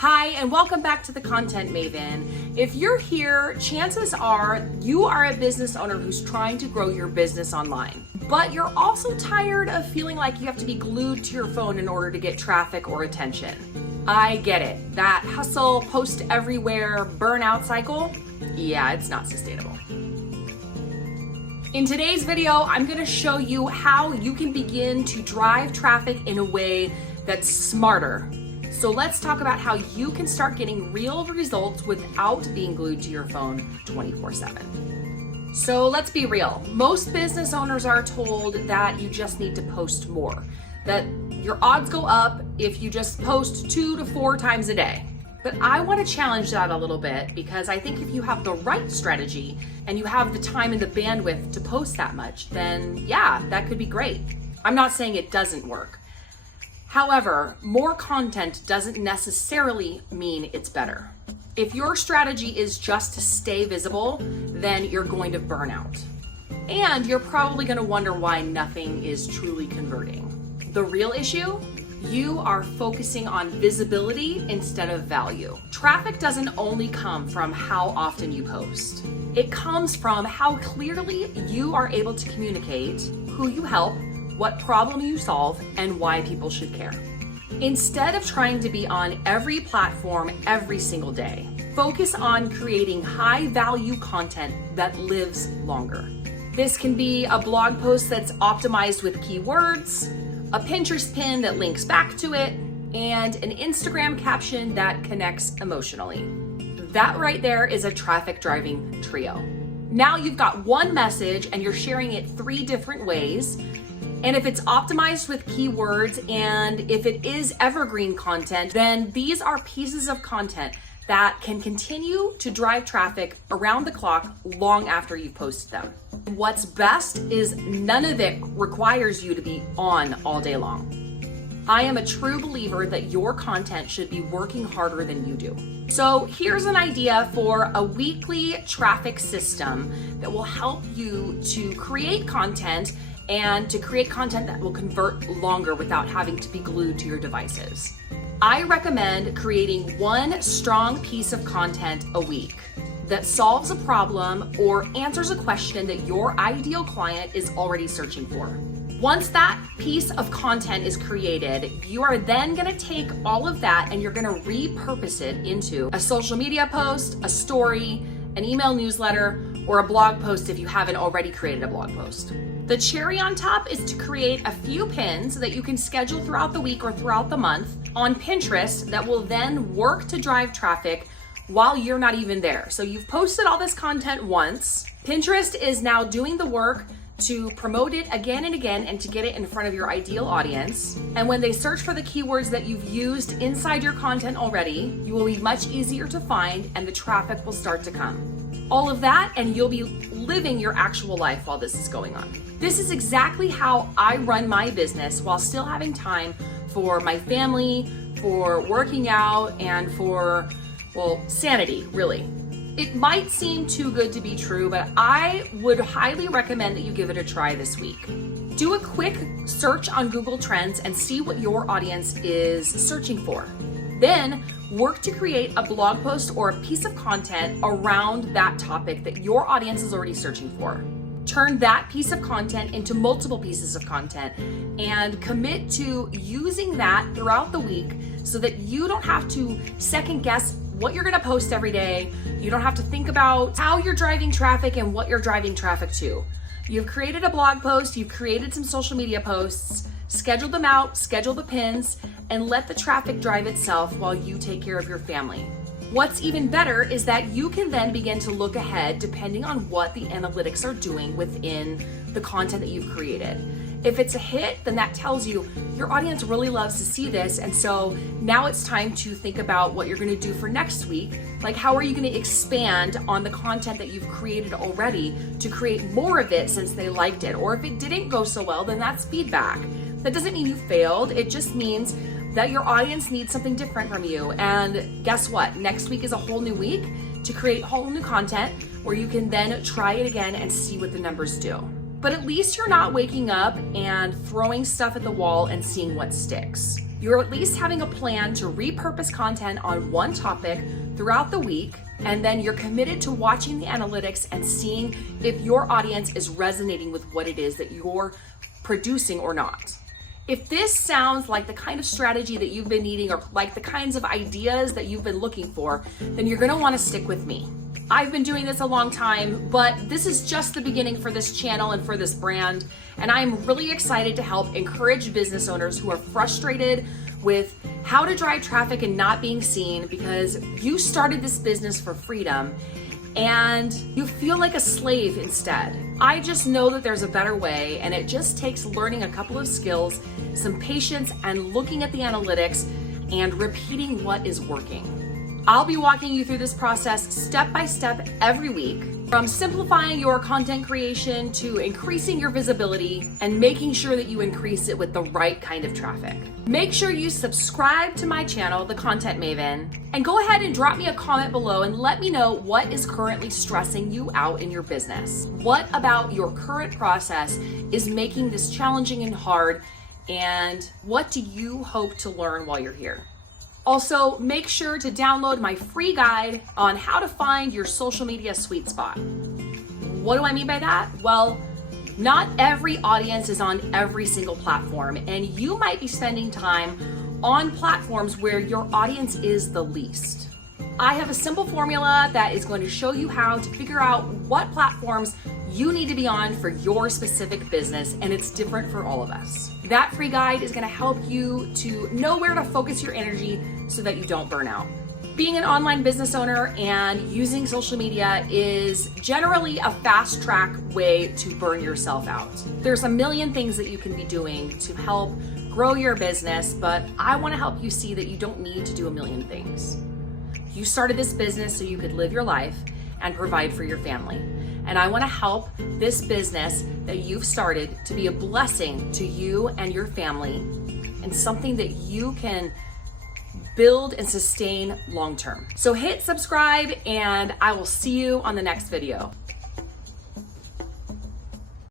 Hi, and welcome back to the Content Maven. If you're here, chances are you are a business owner who's trying to grow your business online. But you're also tired of feeling like you have to be glued to your phone in order to get traffic or attention. I get it. That hustle, post everywhere, burnout cycle, yeah, it's not sustainable. In today's video, I'm going to show you how you can begin to drive traffic in a way that's smarter. So let's talk about how you can start getting real results without being glued to your phone 24/7. So let's be real. Most business owners are told that you just need to post more, that your odds go up if you just post 2 to 4 times a day. But I want to challenge that a little bit, because I think if you have the right strategy and you have the time and the bandwidth to post that much, then yeah, that could be great. I'm not saying it doesn't work. However, more content doesn't necessarily mean it's better. If your strategy is just to stay visible, then you're going to burn out. And you're probably going to wonder why nothing is truly converting. The real issue? You are focusing on visibility instead of value. Traffic doesn't only come from how often you post. It comes from how clearly you are able to communicate who you help, what problem you solve, and why people should care. Instead of trying to be on every platform every single day, focus on creating high-value content that lives longer. This can be a blog post that's optimized with keywords, a Pinterest pin that links back to it, and an Instagram caption that connects emotionally. That right there is a traffic driving trio. Now you've got one message and you're sharing it 3 different ways. And if it's optimized with keywords and if it is evergreen content, then these are pieces of content that can continue to drive traffic around the clock long after you've posted them. What's best is none of it requires you to be on all day long. I am a true believer that your content should be working harder than you do. So here's an idea for a weekly traffic system that will help you to create content and to create content that will convert longer without having to be glued to your devices. I recommend creating one strong piece of content a week that solves a problem or answers a question that your ideal client is already searching for. Once that piece of content is created, you are then gonna take all of that and you're gonna repurpose it into a social media post, a story, an email newsletter, or a blog post if you haven't already created a blog post. The cherry on top is to create a few pins that you can schedule throughout the week or throughout the month on Pinterest that will then work to drive traffic while you're not even there. So you've posted all this content once. Pinterest is now doing the work to promote it again and again and to get it in front of your ideal audience. And when they search for the keywords that you've used inside your content already, you will be much easier to find and the traffic will start to come. All of that, and you'll be living your actual life while this is going on. This is exactly how I run my business while still having time for my family, for working out, and for, well, sanity, really. It might seem too good to be true, but I would highly recommend that you give it a try this week. Do a quick search on Google Trends and see what your audience is searching for. Then work to create a blog post or a piece of content around that topic that your audience is already searching for. Turn that piece of content into multiple pieces of content and commit to using that throughout the week so that you don't have to second guess what you're gonna post every day. You don't have to think about how you're driving traffic and what you're driving traffic to. You've created a blog post, you've created some social media posts, schedule them out, schedule the pins, and let the traffic drive itself while you take care of your family. What's even better is that you can then begin to look ahead depending on what the analytics are doing within the content that you've created. If it's a hit, then that tells you your audience really loves to see this, and so now it's time to think about what you're gonna do for next week. Like, how are you gonna expand on the content that you've created already to create more of it since they liked it? Or if it didn't go so well, then that's feedback. That doesn't mean you failed, it just means that your audience needs something different from you. And guess what? Next week is a whole new week to create whole new content where you can then try it again and see what the numbers do. But at least you're not waking up and throwing stuff at the wall and seeing what sticks. You're at least having a plan to repurpose content on one topic throughout the week, and then you're committed to watching the analytics and seeing if your audience is resonating with what it is that you're producing or not. If this sounds like the kind of strategy that you've been needing or like the kinds of ideas that you've been looking for, then you're gonna wanna stick with me. I've been doing this a long time, but this is just the beginning for this channel and for this brand. And I'm really excited to help encourage business owners who are frustrated with how to drive traffic and not being seen because you started this business for freedom and you feel like a slave instead. I just know that there's a better way, and it just takes learning a couple of skills, some patience, and looking at the analytics and repeating what is working. I'll be walking you through this process step by step every week, from simplifying your content creation to increasing your visibility and making sure that you increase it with the right kind of traffic. Make sure you subscribe to my channel, The Content Maven, and go ahead and drop me a comment below and let me know what is currently stressing you out in your business. What about your current process is making this challenging and hard, and what do you hope to learn while you're here? Also, make sure to download my free guide on how to find your social media sweet spot. What do I mean by that? Well, not every audience is on every single platform, and you might be spending time on platforms where your audience is the least. I have a simple formula that is going to show you how to figure out what platforms you need to be on for your specific business, and it's different for all of us. That free guide is going to help you to know where to focus your energy so that you don't burn out. Being an online business owner and using social media is generally a fast track way to burn yourself out. There's a million things that you can be doing to help grow your business, but I want to help you see that you don't need to do a million things. You started this business so you could live your life and provide for your family. And I want to help this business that you've started to be a blessing to you and your family, and something that you can build and sustain long term. So hit subscribe, and I will see you on the next video.